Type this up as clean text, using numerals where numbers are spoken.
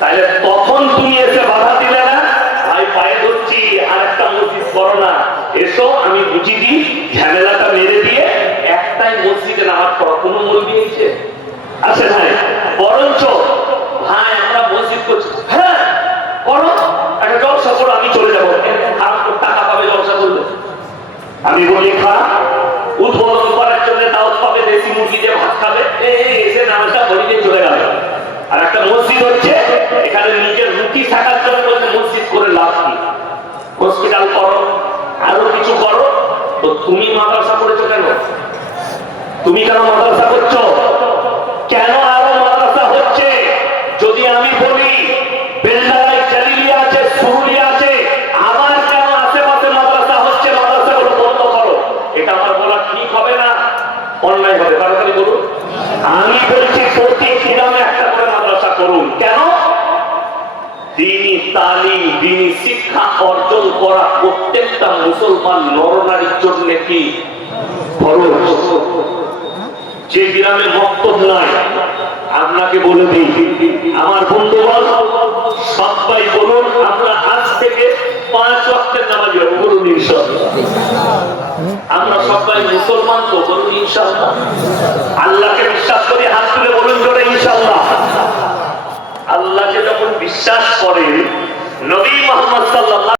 তাহলে তখন তুমি এসে বাধা দিলে না, ভাই পায়ে ধরছি আর একটা মসজিদ করো না, এসো আমি বুঝিয়ে দিই, ঝামেলাটা মেরে দিয়ে একটাই মসজিদে নামাজ পড়ো। কোনো মৌলবি এসে আছে ভাই, বরঞ্চ ভাই আমরা মসজিদ করছি, হ্যাঁ করো, একটা জলসা করো, আমি চলে যাবো, টাকা পাবে জলসা করলে। আমি বলি খা, উদ্বোধন করার জন্য দাওয়াত পাবে, দেশি মুরগি দিয়ে ভাত খাবে, এসে নামাজটা পড়ে দিয়ে চলে গেল। আর একটা মসজিদ হচ্ছে এখানে নিজের রুটি থাকার জন্য বলতে মসজিদ করে লাভ কি? হসপিটাল করো, আরো কিছু করো। তো তুমি মাদ্রাসা করেছো কেন? তুমি কেন মাদ্রাসা করছো? কেন আরো মাদ্রাসা হচ্ছে? যদি আমি বলি বেলডাঙ্গায় জালিলিয়া আছে, সুরুলিয়া আছে, আবার কেন আশেপাশে মাদ্রাসা হচ্ছে? মাদ্রাসাগুলো বন্ধ করো। এটা আমার বলা ঠিক হবে না, অন্যায় হবে। তাড়াতাড়ি বলুন। আমি বলছি প্রতি গ্রামে একটা করে মাদ্রাসা করুন। কেন? দ্বীনি তালিম, দ্বীনি শিক্ষা অর্জন করা প্রত্যেকটা মুসলমান নরনারীর জন্য কি ফরজ। যে গ্রামে মক্তব নাই, আপনাকে বলে দিই আমার বন্ধুগণ, সবাই বলুন আমরা আজ থেকে 5 ওয়াক্তের নামাজ বলুন ইনশাআল্লাহ। আমরা সবাই মুসলমান তো বলুন ইনশাআল্লাহ। আল্লাহকে বিশ্বাস করি, হাত তুলে বলুন জোরে ইনশাআল্লাহ। আল্লাহকে যখন বিশ্বাস করেন, নবী মুহাম্মদ সাল্লাল্লাহু